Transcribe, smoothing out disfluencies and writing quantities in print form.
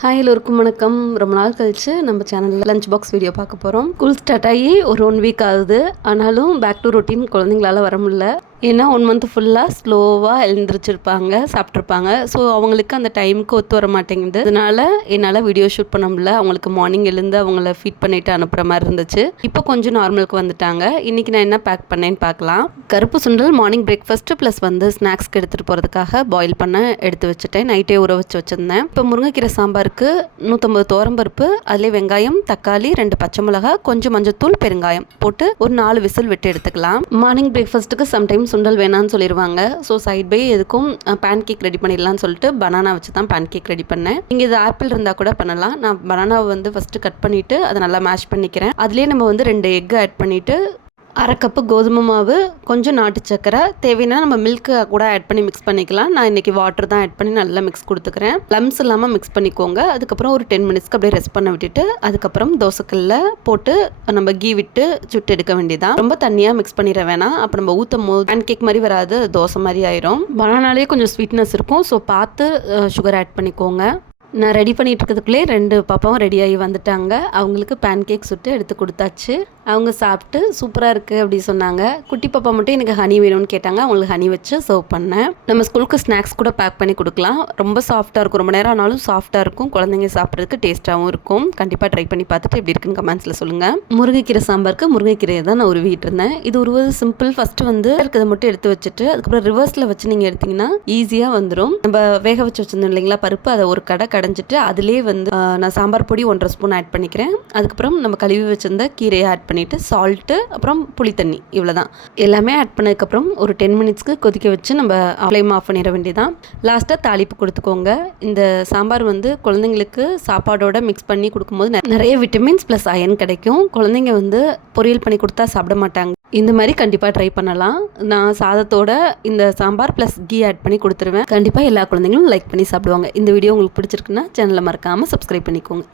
Hi எல்லோருக்கும் வணக்கம். ரொம்ப நாள் கழிச்சு நம்ம சேனலில் லஞ்ச் பாக்ஸ் வீடியோ பார்க்க போகிறோம். ஸ்கூல் ஸ்டார்ட் ஆகி ஒரு 1 வீக் ஆகுது. ஆனாலும் பேக் டு ரொட்டீன் குழந்தைங்களால வர முடியல. ஏன்னா 1 மந்த் ஃபுல்லாக ஸ்லோவாக எழுந்திரிச்சிருப்பாங்க, சாப்பிட்ருப்பாங்க. ஸோ அவங்களுக்கு அந்த டைமுக்கு ஒத்து வர மாட்டேங்குது. அதனால என்னால் வீடியோ ஷூட் பண்ண முடியல. அவங்களுக்கு மார்னிங் எழுந்து அவங்கள ஃபீட் பண்ணிவிட்டு அனுப்புகிற மாதிரி இருந்துச்சு. இப்போ கொஞ்சம் நார்மலுக்கு வந்துட்டாங்க. இன்றைக்கி நான் என்ன பேக் பண்ணேன்னு பார்க்கலாம். கருப்பு சுண்டல் மார்னிங் பிரேக்ஃபாஸ்ட்டு ப்ளஸ் ஸ்நாக்ஸ்க்கு எடுத்துகிட்டு போகிறதுக்காக பாயில் பண்ண எடுத்து வச்சுட்டேன். நைட்டே ஊற வச்சுருந்தேன். இப்போ முருங்கைக்கீரை சாம்பாருக்கு 150 துவரம்பருப்பு, அதிலே வெங்காயம், தக்காளி, 2 பச்சை மிளகா, கொஞ்சம் மஞ்சத்தூள், பெருங்காயம் போட்டு ஒரு 4 விசில் விட்டு எடுத்துக்கலாம். மார்னிங் பிரேக்ஃபாஸ்ட்டுக்கு சம்டைம் சுண்டல் வேணான்னு சொல்லிடுவாங்க. ஸோ சைட் பை எதுக்கும் பேன் கேக் ரெடி பண்ணிடலாம்னு சொல்லிட்டு பனானா வச்சு தான் பேன் கேக் ரெடி பண்ணேன். இங்கே இது ஆப்பிள் இருந்தால் கூட பண்ணலாம். நான் பனானாவை ஃபஸ்ட்டு கட் பண்ணிவிட்டு அதை நல்லா மேஷ் பண்ணிக்கிறேன். அதுலேயே நம்ம 2 எக் ஆட் பண்ணிவிட்டு 1/2 கப்பு கோதுமை மாவு, கொஞ்சம் நாட்டு சக்கரை, தேவைன்னா நம்ம மில்க்கு கூட ஆட் பண்ணி மிக்ஸ் பண்ணிக்கலாம். நான் இன்றைக்கி வாட்டர் தான் ஆட் பண்ணி நல்லா மிக்ஸ் கொடுத்துக்கிறேன். லம்ஸ் இல்லாமல் மிக்ஸ் பண்ணிக்கோங்க. அதுக்கப்புறம் ஒரு 10 மினிட்ஸ்க்கு அப்படியே ரெஸ்ட் பண்ண விட்டுட்டு அதுக்கப்புறம் தோசைக்கல்ல போட்டு நம்ம கீ விட்டு சுட்டு எடுக்க வேண்டியதான். ரொம்ப தண்ணியாக மிக்ஸ் பண்ணிட வேணாம். அப்போ நம்ம ஊற்றும் போது பேன் கேக் மாதிரி வராது, தோசை மாதிரி ஆயிரும். பனானாலே கொஞ்சம் ஸ்வீட்னஸ் இருக்கும். ஸோ பார்த்து சுகர் ஆட் பண்ணிக்கோங்க. நான் ரெடி பண்ணிகிட்டு இருக்கிறதுக்குள்ளே 2 பாப்பாவும் ரெடியாகி வந்துட்டாங்க. அவங்களுக்கு பேன் கேக் சுட்டு எடுத்து கொடுத்தாச்சு. அவங்க சாப்பிட்டு சூப்பராக இருக்குது அப்படி சொன்னாங்க. குட்டி பாப்பா மட்டும் எனக்கு ஹனி வேணும்னு கேட்டாங்க. அவங்களுக்கு ஹனி வச்சு சர்வ் பண்ணேன். நம்ம ஸ்கூலுக்கு ஸ்நாக்ஸ் கூட பேக் பண்ணி கொடுக்கலாம். ரொம்ப சாஃப்ட்டாக இருக்கும். ரொம்ப நேரம் ஆனாலும் சாஃப்ட்டாக இருக்கும். குழந்தைங்க சாப்பிட்றதுக்கு டேஸ்ட்டாகவும் இருக்கும். கண்டிப்பாக ட்ரை பண்ணி பார்த்துட்டு எப்படி இருக்குன்னு கமெண்ட்ஸில் சொல்லுங்கள். முருங்கைக்கீரை சாம்பாருக்கு முருங்கைக்கீரையை தான் நான் உருவிட்டு இருந்தேன். இது உருவது சிம்பிள். ஃபஸ்ட்டு இருக்கிறத மட்டும் எடுத்து வச்சுட்டு அதுக்கப்புறம் ரிவர்ஸில் வச்சு நீங்கள் எடுத்திங்கன்னா ஈஸியாக வந்துடும். நம்ம வேக வச்சு வச்சுருந்தோம் இல்லைங்களா பருப்பு, அதை ஒரு கடைஞ்சிட்டு அதிலே நான் சாம்பார் பொடி 1.5 ஸ்பூன் ஆட் பண்ணிக்கிறேன். அதுக்கப்புறம் நம்ம கழுவி வச்சிருந்த கீரையை ஆட் பண்ணிவிட்டு சால்ட்டு, அப்புறம் புளி தண்ணி, இவ்வளோதான். எல்லாமே ஆட் பண்ணதுக்கப்புறம் ஒரு 10 மினிட்ஸ்க்கு கொதிக்க வச்சு நம்ம ஃப்ளேம் ஆஃப் பண்ணிட வேண்டியதான். லாஸ்ட்டாக தாளிப்பு கொடுத்துக்கோங்க. இந்த சாம்பார் குழந்தைங்களுக்கு சாப்பாடோட மிக்ஸ் பண்ணி கொடுக்கும்போது நிறைய விட்டமின்ஸ் ப்ளஸ் அயன் கிடைக்கும். குழந்தைங்க பொரியல் பண்ணி கொடுத்தா சாப்பிட மாட்டாங்க. இந்த மாதிரி கண்டிப்பாக ட்ரை பண்ணலாம். நான் சாதத்தோட இந்த சாம்பார் ப்ளஸ் கீ ஆட் பண்ணி கொடுத்துருவேன். கண்டிப்பாக எல்லா குழந்தைங்களும் லைக் பண்ணி சாப்பிடுவாங்க. இந்த வீடியோ உங்களுக்கு பிடிச்சிருக்குன்னா சேனலை மறக்காமல் சப்ஸ்கிரைப் பண்ணிக்கோங்க.